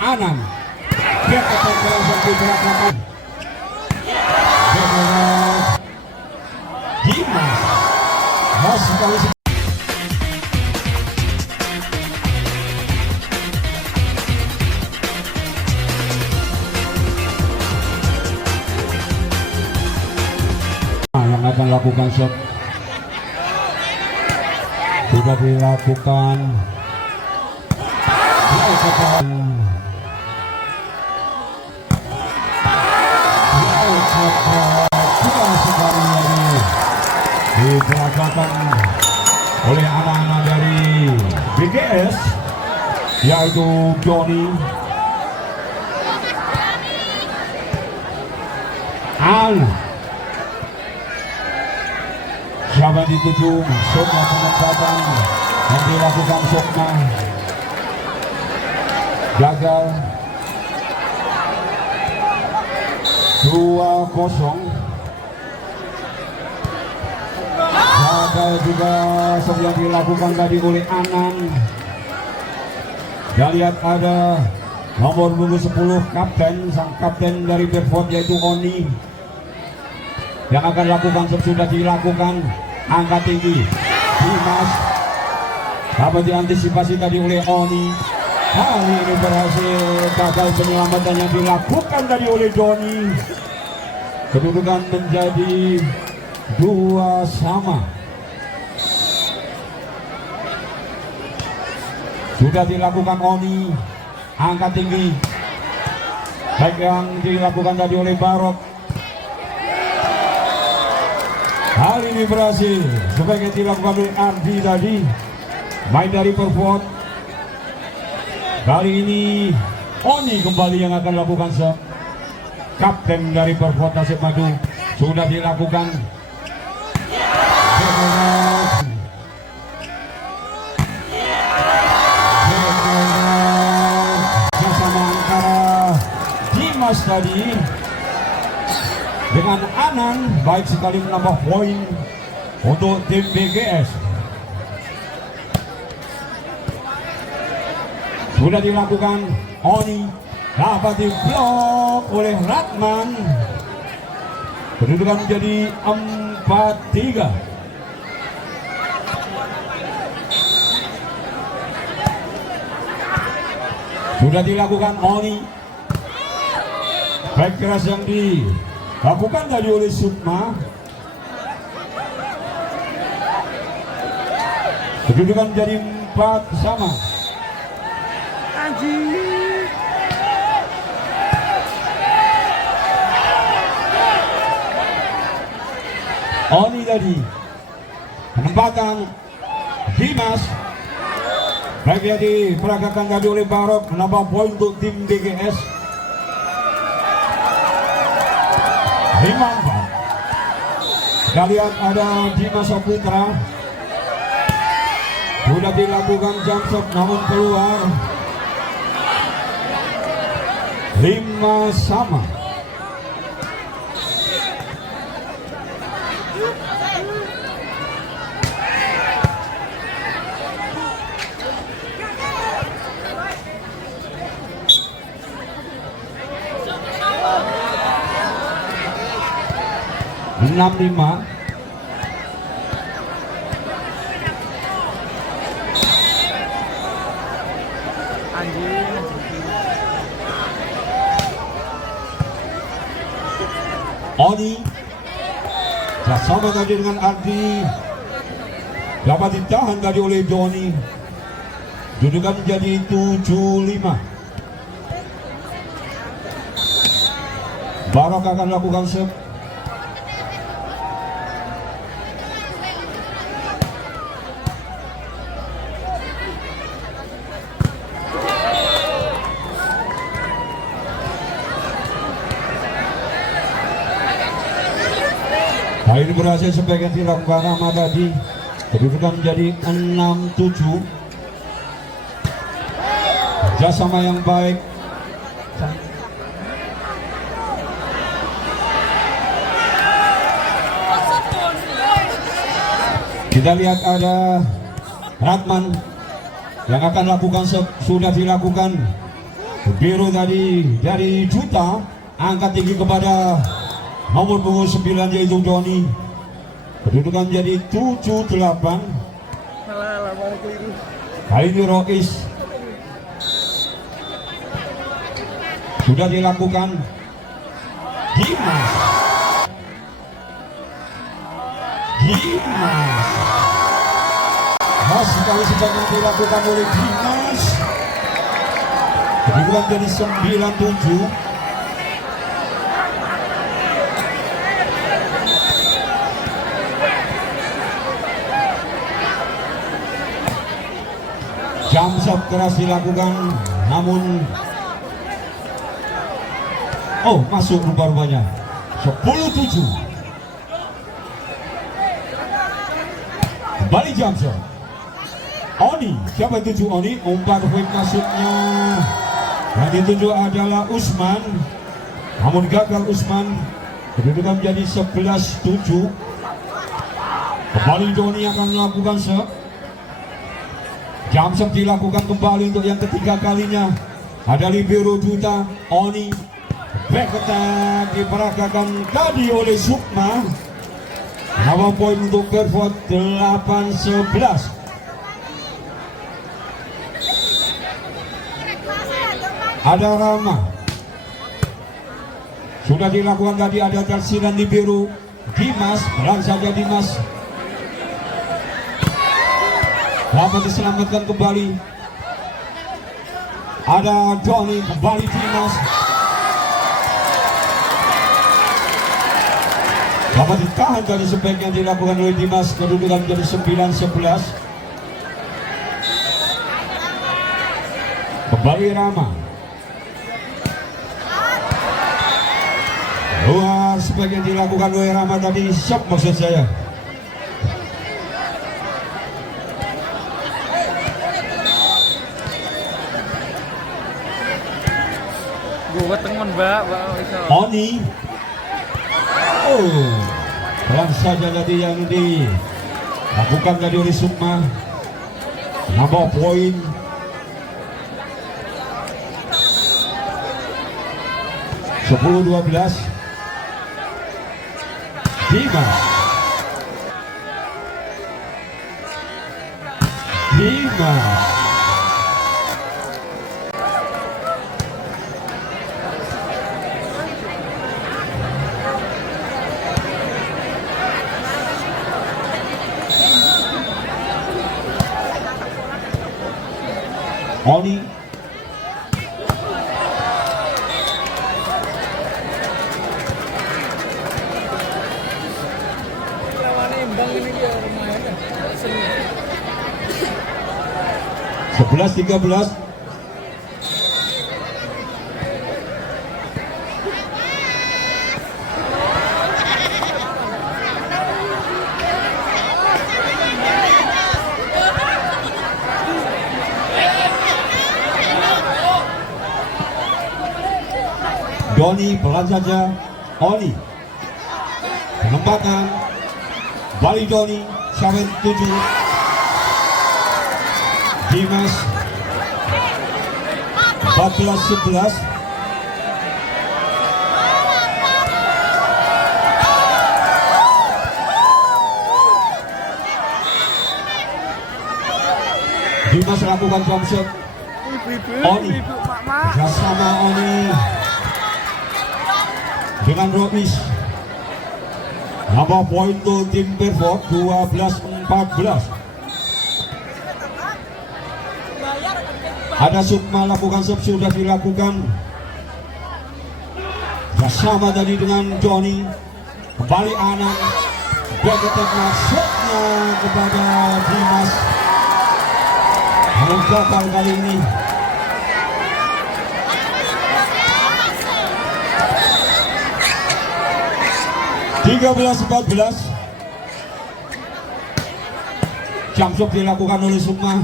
Anang. Dia keteteran di belakang. Dimas. Masih kali yang akan lakukan shot sudah dilakukan. Diperagakan oleh anak-anak dari BGS yaitu Johnny Al. Siapa dituju shotnya penempatan yang dilakukan Sokma gagal 2-0. Gagal juga yang dilakukan tadi oleh Anang. Dan lihat ada nomor 10 kapten, sang kapten dari Bedford yaitu Oni yang akan lakukan sudah dilakukan angkat tinggi. Dimas dapat diantisipasi tadi oleh Oni. Kali ini berhasil gagal penyelamatan yang dilakukan tadi oleh Doni. Kedudukan menjadi 2-2. Sudah dilakukan Oni, angkat tinggi. Baik yang dilakukan tadi oleh Barok. Hal ini berhasil sebagai dilakukan oleh Ardi tadi. Main dari Perpot. Kali ini Oni kembali yang akan lakukan shot. Kapten dari Perpot Tasik Madu sudah dilakukan. Bersama antara Dimas tadi dengan Anang baik sekali menambah poin untuk tim BGS. Sudah dilakukan Oni, dapat diblok oleh Ratman. Kedudukan menjadi 4-3. Sudah dilakukan Oni. Baik keras yang dilakukan tadi oleh Sukma. Kedudukan menjadi 4-4. Oni tadi penempatan Dimas baik yang diperagakan tadi oleh Barok menambah poin untuk tim BGS 5-4. Kita lihat ada Dimas Saputra sudah dilakukan jump shot namun keluar 5-5. Oni sama tadi dengan Ardi dapat ditahan tadi oleh Doni. Kedudukan menjadi 7-5. Barok akan lakukan serve. Hal ini berhasil sebagai dilakukan Rahmat tadi. Kedudukan menjadi 6-7. Kerjasama yang baik. Kita lihat ada Ratman yang akan lakukan sudah dilakukan biru tadi dari Juta, angkat tinggi kepada nomor punggung 9 yaitu Doni. Kedudukan jadi 7-8. Kali ini Rois sudah dilakukan. Dimas sekali sebanyak dilakukan oleh Dimas. Kedudukan jadi 9-7. Jump shot keras dilakukan, namun masuk rupa-rupanya. 10-7. Kembali jump shot. Oni, siapa yang tuju Oni? Umpan quick masuknya. Yang dituju adalah Usman, namun gagal Usman. Kedudukan menjadi 11-7. Kembali Doni akan melakukan shot. Jump shot dilakukan kembali untuk yang ketiga kalinya. Ada libero Juta, Oni. Back attack diperagakan tadi oleh Sukma. Nama poin untuk Perform 8-11. Ada Rama. Sudah dilakukan tadi, ada tersiran libero Dimas. Berang saja Dimas. Dapat diselamatkan kembali. Ada Johnny, kembali Dimas. Dapat ditahan dari sebaik yang dilakukan oleh Dimas. Kedudukan jadi 9-11. Kembali Rama. Luar sebaik yang dilakukan oleh Rama tadi. Shock maksud saya. Gue temen mbak Oni. Pelan saja tadi yang dilakukan tadi oleh Sukma. Nambah poin. Sepuluh 12. Dimas. Oni. Sebelas 13. Doni pelan saja. Oni. Penempatan. Bali Doni. 7. Dimas 14-11. Dimas lakukan jump shot. Oni bersama Oni dengan Robis. Nambah poin untuk tim Perform 12-14. Ada Sukma lakukan sub, sudah dilakukan bersama tadi dengan Johnny. Kembali Anang. Back attack masuknya kepada Dimas. Namun gagal kali ini. (13-14). Jump shot dilakukan oleh Sukma.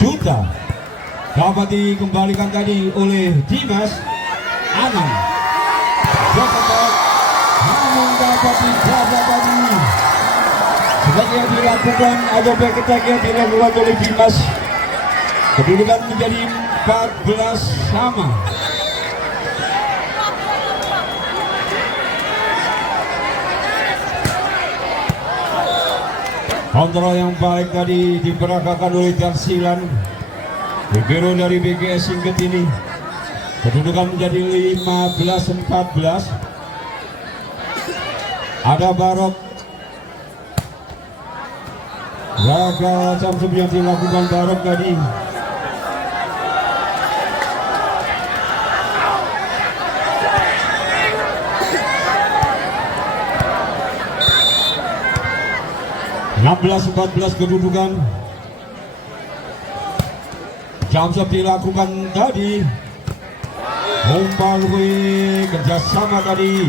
Juta dapat dikembalikan tadi oleh Dimas. Anang namun dapat dijaga tadi. Sebagai yang dilakukan ada back attack yang dilakukan oleh Dimas. Kedudukan menjadi 14 sama. Kontrol yang baik tadi diperagakan oleh Darsilan. Libero dari BGS Singket ini. Kedudukan menjadi 15-14. Ada Barok. Gagal jump yang dilakukan Barok tadi. (16-14) kedudukan. Jump dilakukan tadi. Umpan kerjasama tadi.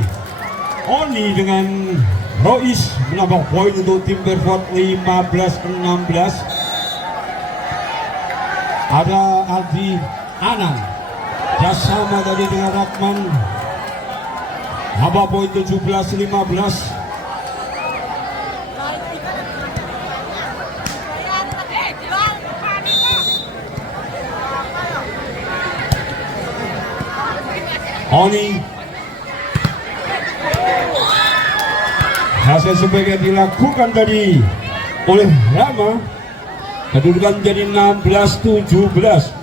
Oni dengan Rois menambah poin untuk tim Berford 15-16. Ada Aldi Anan kerjasama tadi dengan Ratman, menambah poin 17-15. Oni hasil sebagian dilakukan tadi oleh Rama. Kedudukan menjadi 16-17.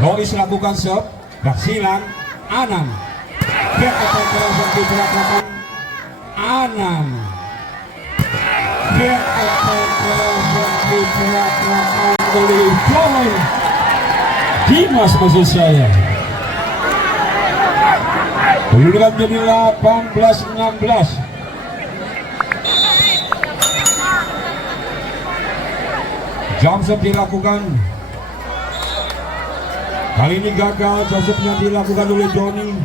Rois lakukan shot. Darsilan Anan. Back attack yang diperagakan Anan. Back attack yang diperagakan oleh Joy Dimas maksud saya. Kedudukan menjadi 18-16. Jump shot dilakukan. Kali ini gagal. Jump shotnya dilakukan oleh Doni.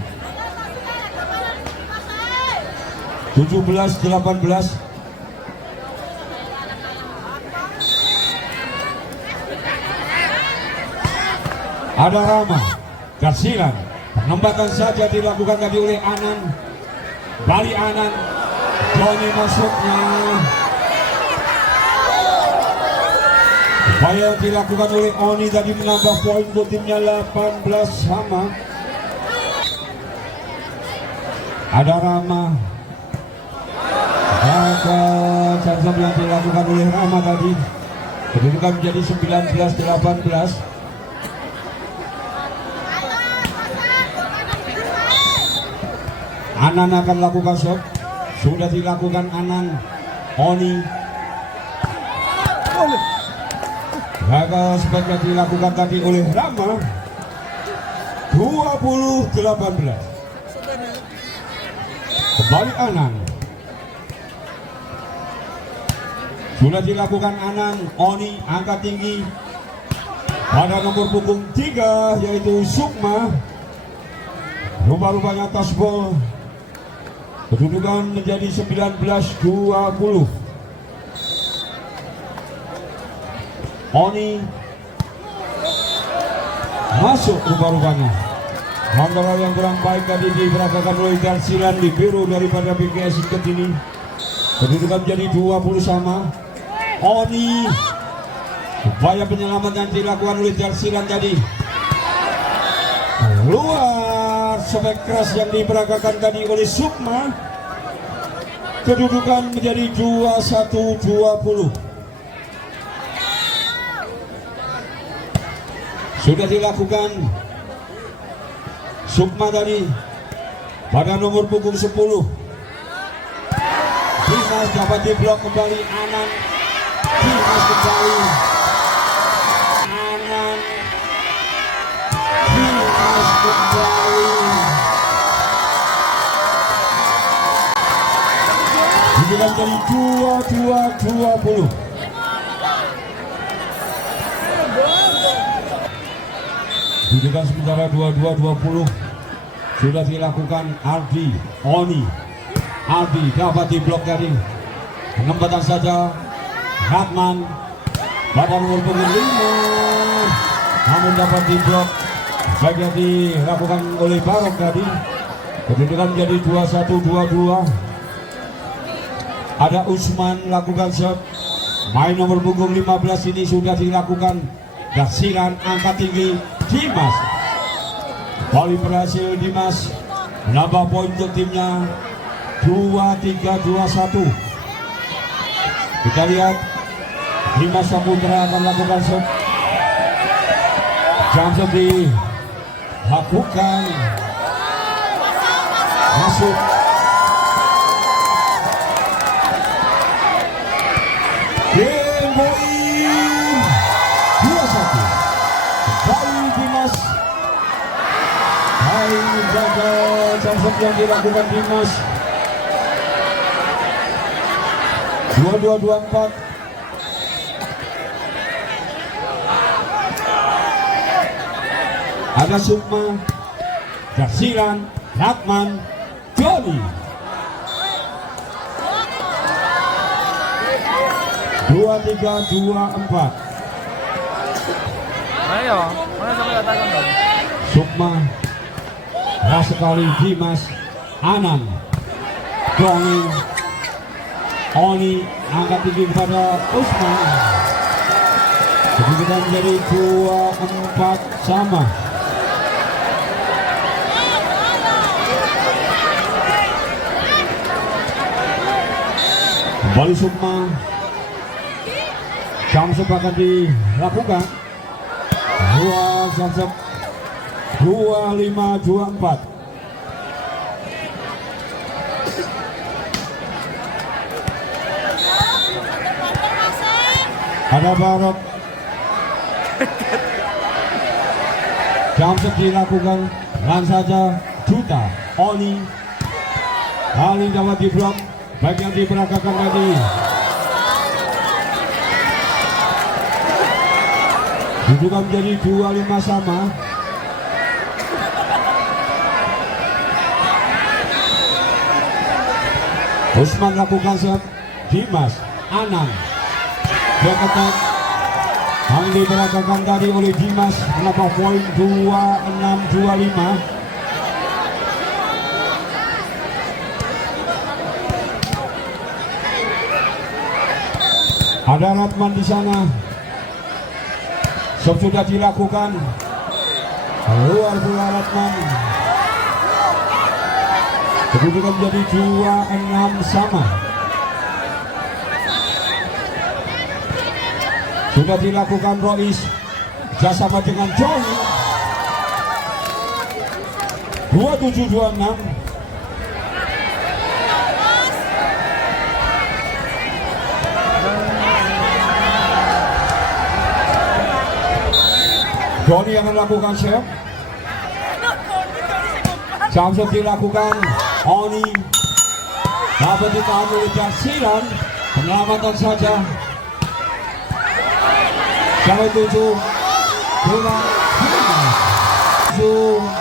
17-18. Ada Rama. Darsilan. Penempatan saja dilakukan tadi oleh Anan. Bali Anan. Doni masuknya. Upaya yang dilakukan oleh Oni tadi menambah poin untuk timnya 18 sama. Ada Rama. Gagal jam yang dilakukan oleh Rama tadi. Kedudukan menjadi 19-18. Anan akan lakukan shot. Sudah dilakukan Anan. Oni. Gagal sebaiknya dilakukan tadi oleh Rama. 20-18. Kembali Anan. Sudah dilakukan Anan. Oni angkat tinggi pada nomor punggung 3 yaitu Sukma. Rupa-rupanya touchball. Kedudukan menjadi 19-20. Oni masuk rupa-rupanya. Kontrol yang kurang baik tadi diperagakan oleh Darsilan di biru daripada BGS Singket ini. Kedudukan menjadi 20 sama. Oni, upaya penyelamatan dilakukan oleh Darsilan tadi. Keluar sobek keras yang diperagakan tadi oleh Sukma. Kedudukan menjadi 21-20. Sudah dilakukan Sukma tadi pada nomor punggung 10. Dimas dapat diblok kembali Anan. Dimas kembali Anan. Dimas kembali. Dibilang dari 22-20. Dibilang sementara 22-20. Sudah dilakukan Aldi. Oni. Aldi dapat diblok tadi. Penempatan saja Ratman pada nomor punggung 5, namun dapat diblok. Baiknya dilakukan oleh Barok tadi. Kedudukan menjadi 21-22. Ada Usman lakukan shot. Main nomor punggung 15 ini sudah dilakukan Daksiran angkat tinggi Dimas. Volley berhasil Dimas, menambah poin untuk timnya 2-3-2-1. Kita lihat Dimas Saputra akan lakukan shot. Jam dilakukan, masuk. Game point 2-1. Kembali Dimas. Hai menjaga jam yang dilakukan Dimas. 22-24. Ada Sukma, Daksiran, Lakman, Joni. 2-3-2-4. Ayo, mana sampai katakan dong. Sukma, keras sekali Dimas, Anang, Joni, Oni angkat tinggi kepada Usman. Jadi kita menjadi 2-4 sama. Kembali Sukma. Jamsep akan dilakukan. 25-24. Ada Barok. Jamsep dilakukan. Lan saja Duta, Oni. Kali dapat diblok. Baik yang diperagakan tadi. Juga menjadi 25 sama. Usman lakukan shot. Dimas, Anang. Dia ketat. Yang diperagakan tadi oleh Dimas. Menambah poin 26-25. Ada Ratman di sana. Shot sudah dilakukan. Keluar bola Ratman. Kedudukan menjadi 26 sama. Sudah dilakukan Rois. Bersama dengan John. 27-26. Johnny akan lakukan shot. Jamsep dilakukan. Oni dapat ditahan oleh Daksiran. Penyelamatan saja. Sampai 7 bola 7